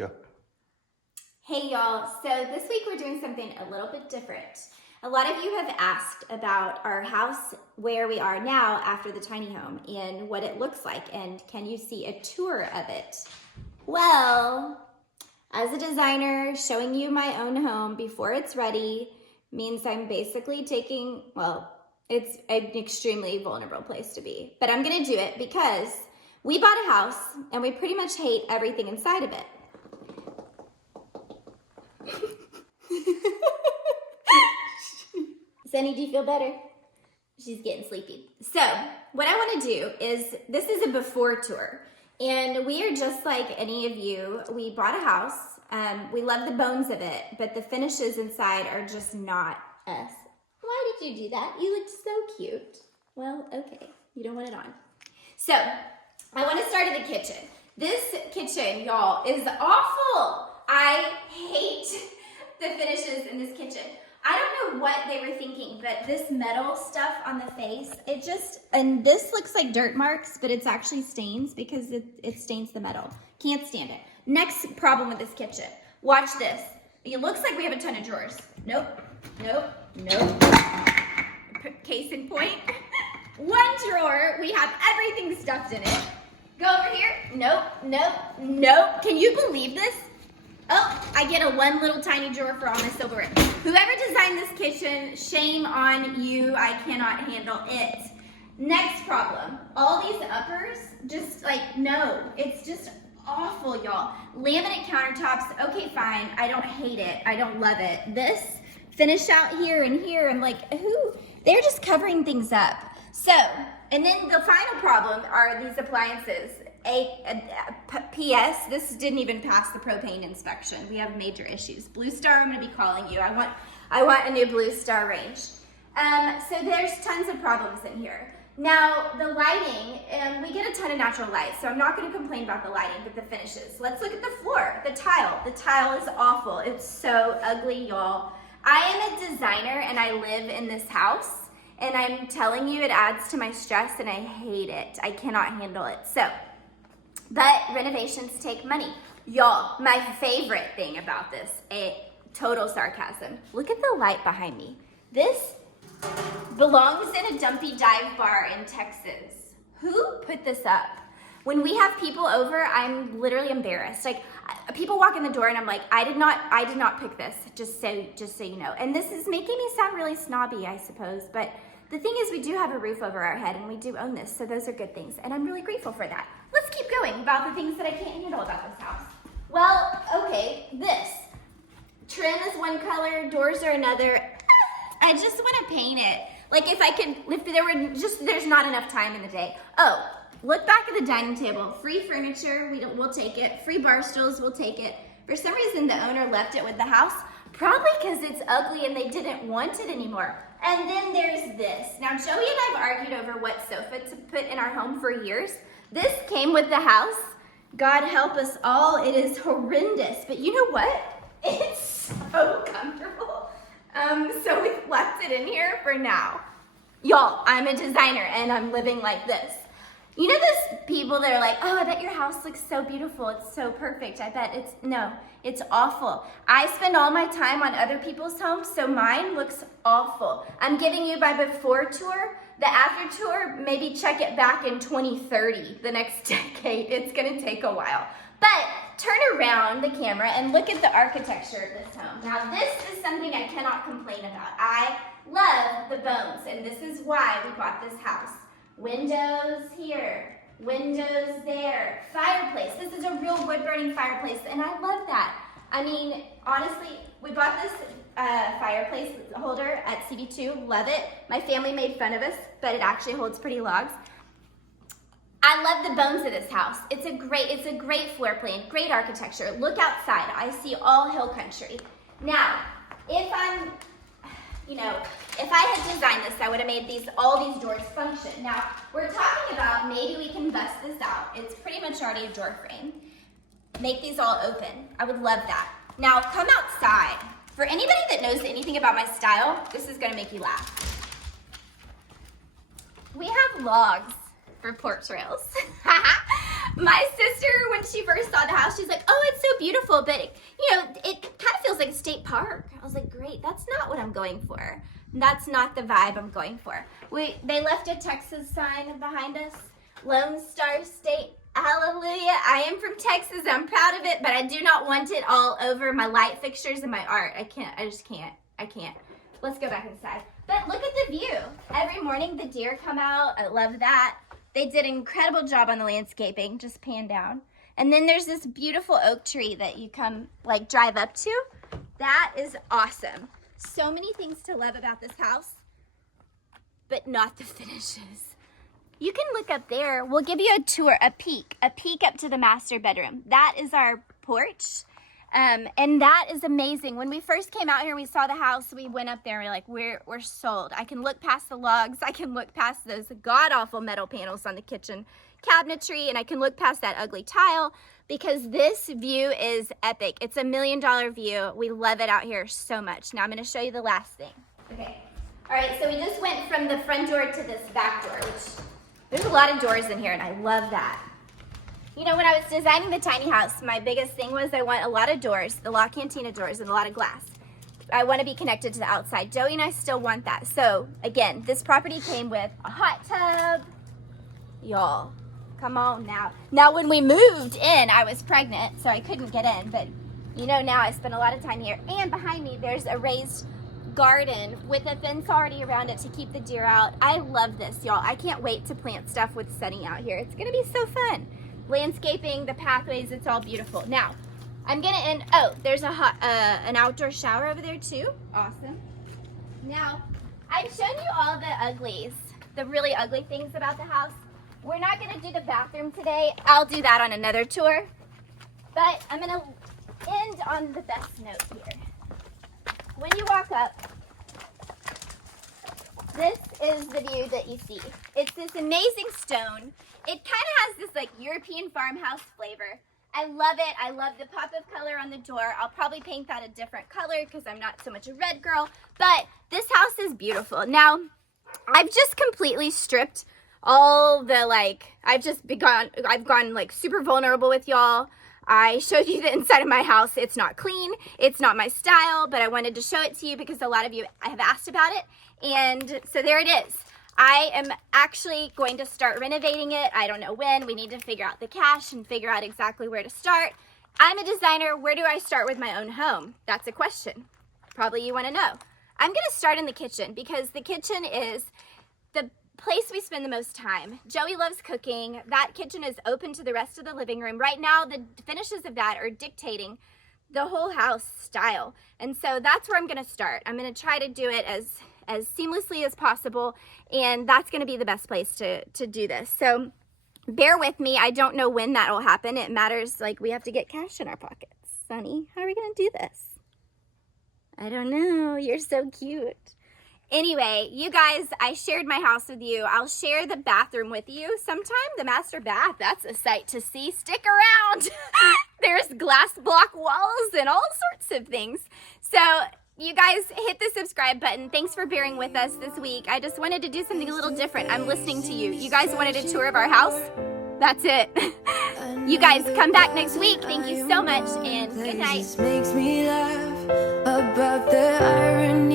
Go. Hey y'all, so this week we're doing something a little bit different. A lot of you have asked about our house where we are now after the tiny home and what it looks like, and can you see a tour of it? Well, as a designer, showing you my own home before it's ready means I'm basically taking, well, it's an extremely vulnerable place to be, but I'm gonna do it because we bought a house and we pretty much hate everything inside of it. Sunny, do you feel better? She's getting sleepy. So what I want to do is, this is a before tour, and we are just like any of you. We bought a house. We love the bones of it, but the finishes inside are just not us. Why did you do that? You looked so cute. Well, okay, you don't want it on. So I want to start in the kitchen. This kitchen, y'all, is awful. I hate the finishes in this kitchen. I don't know what they were thinking, but this metal stuff on the face, it just, and this looks like dirt marks, but it's actually stains because it stains the metal. Can't stand it. Next problem with this kitchen. Watch this. It looks like we have a ton of drawers. Nope, nope, nope. Case in point. One drawer, we have everything stuffed in it. Go over here. Nope, nope, nope. Can you believe this? Oh, I get a one little tiny drawer for all my silverware. Whoever designed this kitchen, shame on you. I cannot handle it. Next problem, all these uppers, just like, no, it's just awful, y'all. Laminate countertops, okay, fine. I don't hate it. I don't love it. This finish out here and here, I'm like, who? They're just covering things up. So, and then the final problem are these appliances. P.S. This didn't even pass the propane inspection. We have major issues. Blue Star, I'm gonna be calling you. I want a new Blue Star range. So there's tons of problems in here. Now, the lighting, we get a ton of natural light, so I'm not gonna complain about the lighting, but the finishes. Let's look at the floor, the tile. The tile is awful. It's so ugly, y'all. I am a designer and I live in this house, and I'm telling you, it adds to my stress and I hate it. I cannot handle it. But renovations take money. Y'all, my favorite thing about this, total sarcasm. Look at the light behind me. This belongs in a dumpy dive bar in Texas. Who put this up? When we have people over, I'm literally embarrassed. Like, people walk in the door and I'm like, I did not pick this, just so you know. And this is making me sound really snobby, I suppose, but the thing is, we do have a roof over our head and we do own this, so those are good things, and I'm really grateful for that. Let's keep going about the things that I can't handle about this house. Well, okay, this. Trim is one color, doors are another. I just want to paint it. Like, there's not enough time in the day. Oh, look back at the dining table. Free furniture, we'll take it. Free bar stools, we'll take it. For some reason, the owner left it with the house, probably because it's ugly and they didn't want it anymore. And then there's this. Now, Joey and I have argued over what sofa to put in our home for years. This came with the house. God help us all, it is horrendous. But you know what? It's so comfortable. So we've left it in here for now. Y'all, I'm a designer and I'm living like this. You know those people that are like, oh, I bet your house looks so beautiful. It's so perfect. I bet no, it's awful. I spend all my time on other people's homes, so mine looks awful. I'm giving you my before tour. The after tour, maybe check it back in 2030, the next decade. It's gonna take a while. But turn around the camera and look at the architecture of this home. Now this is something I cannot complain about. I love the bones, and this is why we bought this house. Windows here, windows there, fireplace. This is a real wood-burning fireplace, and I love that. I mean, honestly, we bought this fireplace holder at CB2, love it. My family made fun of us, but it actually holds pretty logs. I love the bones of this house. It's a great floor plan, great architecture. Look outside, I see all hill country. Now, if I had designed this, I would have made all these doors function. Now, we're talking about maybe we can bust this out. It's pretty much already a door frame. Make these all open. I would love that. Now, come outside. For anybody that knows anything about my style, this is gonna make you laugh. We have logs for porch rails. My sister, when she first saw the house, she's like, oh, it's so beautiful, but it kind of feels like a state park. I was like, great, that's not what I'm going for. That's not the vibe I'm going for. They left a Texas sign behind us, Lone Star State, hallelujah. I am from Texas, I'm proud of it, but I do not want it all over my light fixtures and my art. I just can't. Let's go back inside. But look at the view. Every morning the deer come out, I love that. They did an incredible job on the landscaping, just pan down. And then there's this beautiful oak tree that you come, like, drive up to. That is awesome. So many things to love about this house, but not the finishes. You can look up there. We'll give you a tour, a peek up to the master bedroom. That is our porch. And that is amazing. When we first came out here, we saw the house, we went up there and we're like, we're sold. I can look past the logs. I can look past those god-awful metal panels on the kitchen cabinetry, and I can look past that ugly tile because this view is epic. It's $1 million view. We love it out here so much. Now I'm gonna show you the last thing. Okay. All right, so we just went from the front door to this back door, which there's a lot of doors in here, and I love that. You know, when I was designing the tiny house, my biggest thing was I want a lot of doors, the La Cantina doors, and a lot of glass. I want to be connected to the outside. Joey and I still want that. So, again, this property came with a hot tub. Y'all, come on now. Now, when we moved in, I was pregnant, so I couldn't get in. But, you know, now I spend a lot of time here. And behind me, there's a raised garden with a fence already around it to keep the deer out. I love this, y'all. I can't wait to plant stuff with Sunny out here. It's going to be so fun. Landscaping, the pathways, it's all beautiful. Now, I'm gonna end, there's an outdoor shower over there too. Awesome. Now, I've shown you all the uglies, the really ugly things about the house. We're not gonna do the bathroom today. I'll do that on another tour. But I'm gonna end on the best note here. When you walk up, this is the view that you see. It's this amazing stone. It kind of has this like European farmhouse flavor. I love it. I love the pop of color on the door. I'll probably paint that a different color because I'm not so much a red girl. But this house is beautiful. Now, I've just completely stripped all the I've gone like super vulnerable with y'all. I showed you the inside of my house. It's not clean. It's not my style, but I wanted to show it to you because a lot of you have asked about it. And so there it is. I am actually going to start renovating it. I don't know when. We need to figure out the cash and figure out exactly where to start. I'm a designer. Where do I start with my own home? That's a question. Probably you want to know. I'm going to start in the kitchen because the kitchen is the place we spend the most time. Joey loves cooking. That kitchen is open to the rest of the living room. Right now, the finishes of that are dictating the whole house style. And so that's where I'm going to start. I'm going to try to do it as seamlessly as possible, and that's going to be the best place to do this. So bear with me. I don't know when that will happen. It matters, like, we have to get cash in our pockets. Sunny, how are we going to do this? I don't know. You're so cute. Anyway, you guys, I shared my house with you. I'll share the bathroom with you sometime. The master bath, that's a sight to see. Stick around. There's glass block walls and all sorts of things. So you guys hit the subscribe button. Thanks for bearing with us this week. I just wanted to do something a little different. I'm listening to you. You guys wanted a tour of our house? That's it. You guys come back next week. Thank you so much, and good night. Makes me laugh about the irony.